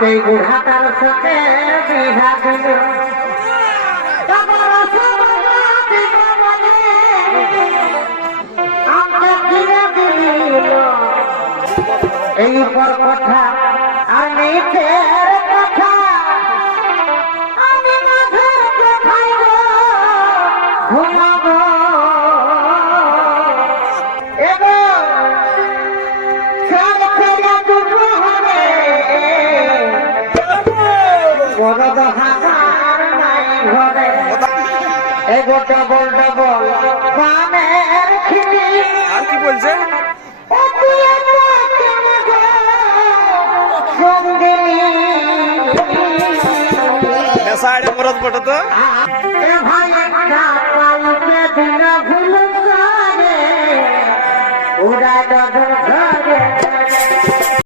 সেই বুড়াটার সাথে বিঘা দিল এই পর কথা আমি ফের কথা আমি মাঝের কোথায় গো ঘুমাবো এবং ছেড়ে ছেড়ে দুটো হবে বড় হাজার নাই ঘরে এগো ডবল ডবল পানের খিলি আর কি বলছে साइड परत पडत उड़ा